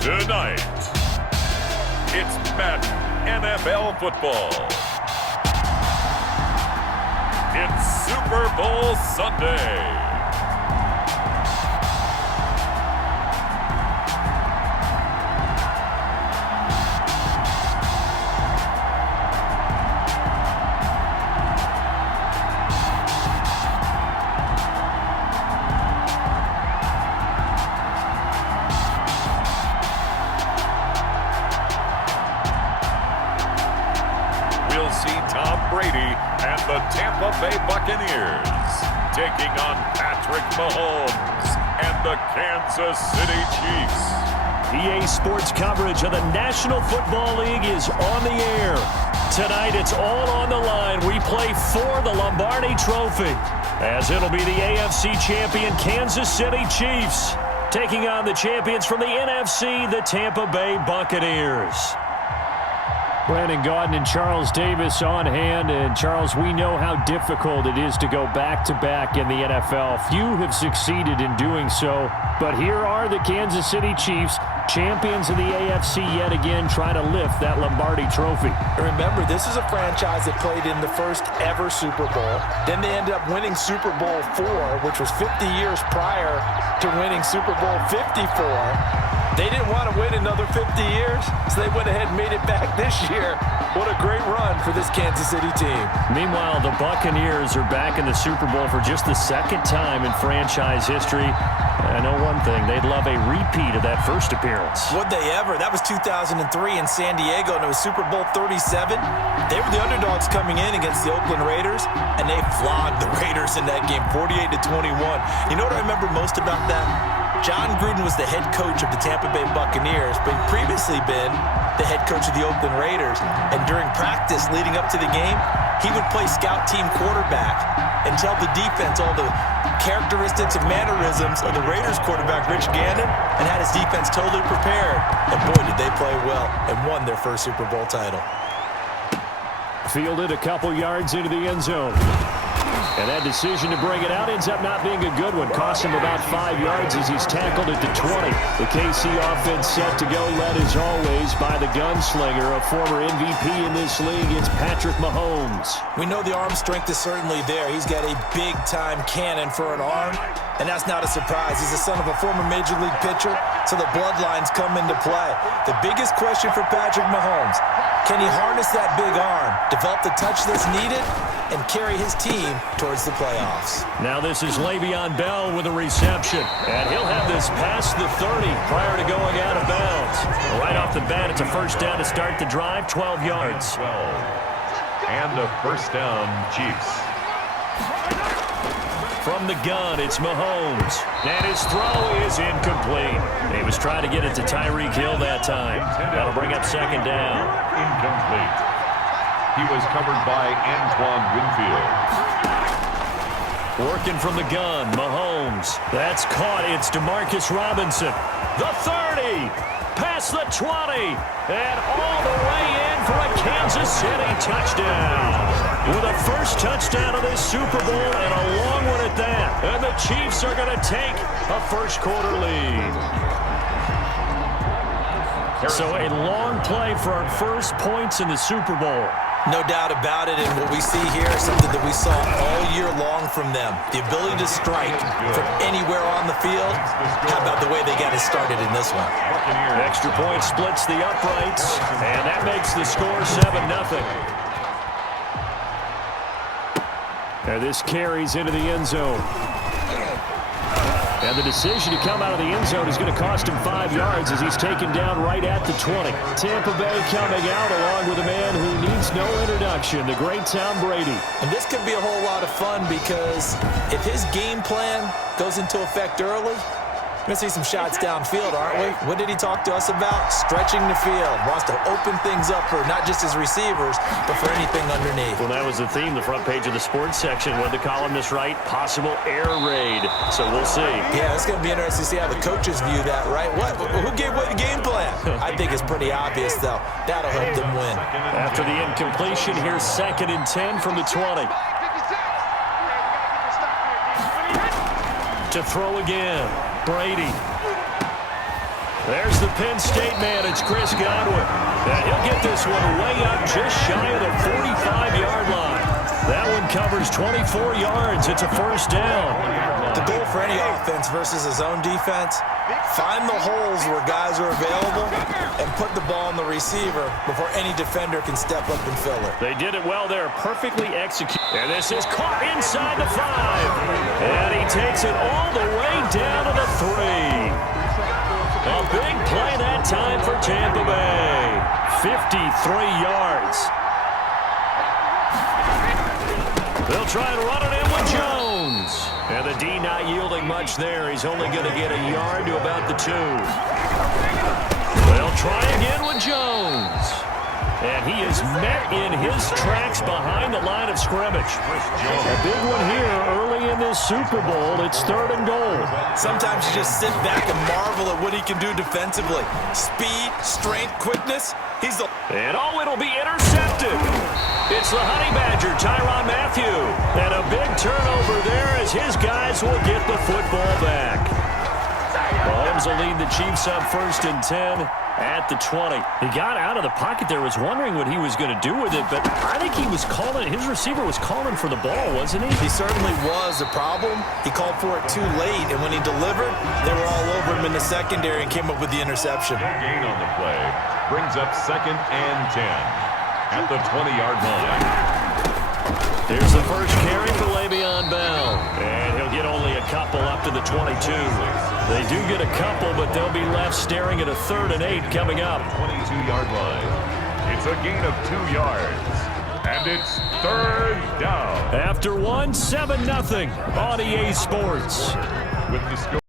Tonight, it's Madden NFL football. It's Super Bowl Sunday. We'll see Tom Brady and the Tampa Bay Buccaneers taking on Patrick Mahomes and the Kansas City Chiefs. EA Sports coverage of the National Football League is on the air. Tonight, it's all on the line. We play for the Lombardi Trophy, as it'll be the AFC champion Kansas City Chiefs taking on the champions from the NFC, the Tampa Bay Buccaneers. Brandon Gaudin and Charles Davis on hand. And, Charles, we know how difficult it is to go back-to-back in the NFL. Few have succeeded in doing so. But here are the Kansas City Chiefs, champions of the AFC yet again, trying to lift that Lombardi Trophy. Remember, this is a franchise that played in the first ever Super Bowl. Then they ended up winning Super Bowl IV, which was 50 years prior to winning Super Bowl 54. They didn't want to wait another 50 years, so they went ahead and made it back this year. What a great run for this Kansas City team. Meanwhile, the Buccaneers are back in the Super Bowl for just the second time in franchise history. I know one thing, they'd love a repeat of that first appearance. Would they ever? That was 2003 in San Diego, and it was Super Bowl 37. They were the underdogs coming in against the Oakland Raiders, and they flogged the Raiders in that game, 48-21. You know what I remember most about that? John Gruden was the head coach of the Tampa Bay Buccaneers, but he'd previously been the head coach of the Oakland Raiders. And during practice leading up to the game, he would play scout team quarterback and tell the defense all the characteristics and mannerisms of the Raiders quarterback, Rich Gannon, and had his defense totally prepared. And boy, did they play well and won their first Super Bowl title. Fielded a couple yards into the end zone. And that decision to bring it out ends up not being a good one. Cost him about 5 yards as he's tackled at the 20. The KC offense set to go, led as always by the gunslinger, a former MVP in this league. It's Patrick Mahomes. We know the arm strength is certainly there. He's got a big-time cannon for an arm, and that's not a surprise. He's the son of a former Major League pitcher, so the bloodlines come into play. The biggest question for Patrick Mahomes, can he harness that big arm, develop the touch that's needed, and carry his team towards the playoffs? Now this is Le'Veon Bell with a reception, and he'll have this past the 30 prior to going out of bounds. Right off the bat, it's a first down to start the drive, 12 yards. 12. And a first down, Chiefs. From the gun, it's Mahomes, and his throw is incomplete. He was trying to get it to Tyreek Hill that time. That'll bring up second down. Incomplete. He was covered by Antoine Winfield. Working from the gun, Mahomes. That's caught. It's DeMarcus Robinson. The 30, past the 20, and all the way in for a Kansas City touchdown. With a first touchdown of this Super Bowl and a long one at that. And the Chiefs are going to take a first-quarter lead. So a long play for our first points in the Super Bowl. No doubt about it, and what we see here is something that we saw all year long from them. The ability to strike from anywhere on the field. How about the way they got it started in this one? Extra point splits the uprights, and that makes the score 7-0. And this carries into the end zone. And the decision to come out of the end zone is going to cost him 5 yards as he's taken down right at the 20. Tampa Bay coming out along with a man who needs no introduction, the great Tom Brady. And this could be a whole lot of fun because if his game plan goes into effect early, we're going to see some shots downfield, aren't we? What did he talk to us about? Stretching the field. Wants to open things up for not just his receivers, but for anything underneath. Well, that was the theme, the front page of the sports section. What did the columnist write? Possible air raid. So we'll see. Yeah, it's going to be interesting to see how the coaches view that, right? Who gave what the game plan? I think it's pretty obvious, though. That'll help them win. After the incompletion, here's 2nd and 10 from the 20. To throw again. Brady. There's the Penn State man. It's Chris Godwin. And he'll get this one way up just shy of the 45-yard line. That one covers 24 yards. It's a first down. The goal for any offense versus his own defense, find the holes where guys are available and put the ball on the receiver before any defender can step up and fill it. They did it well there, perfectly executed. And this is caught inside the 5. And he takes it all the way down to the 3. A big play that time for Tampa Bay. 53 yards. They'll try and run it in with Jones. And the D not yielding much there. He's only going to get a yard to about the 2. They'll try again with Jones. And he is met in his tracks behind the line of scrimmage. A big one here early in this Super Bowl. It's 3rd and goal. Sometimes you just sit back and marvel at what he can do defensively. Speed, strength, quickness. And it'll be intercepted. It's the Honey Badger, Tyrann Mathieu. And a big turnover there as his guys will get the football back. Mahomes will lead the Chiefs up 1st and 10 at the 20. He got out of the pocket there, was wondering what he was going to do with it, but I think he was calling, his receiver was calling for the ball, wasn't he? He certainly was. The problem, he called for it too late, and when he delivered, they were all over him in the secondary and came up with the interception. Gain on the play brings up 2nd and 10 at the 20-yard line. Here's the first carry for Le'Veon Bell. And he'll get only a couple up to the 22. They do get a couple, but they'll be left staring at a 3rd and 8 coming up. 22-yard line. It's a gain of 2 yards. And it's 3rd down. After 1, 7-0 on EA Sports. With the score.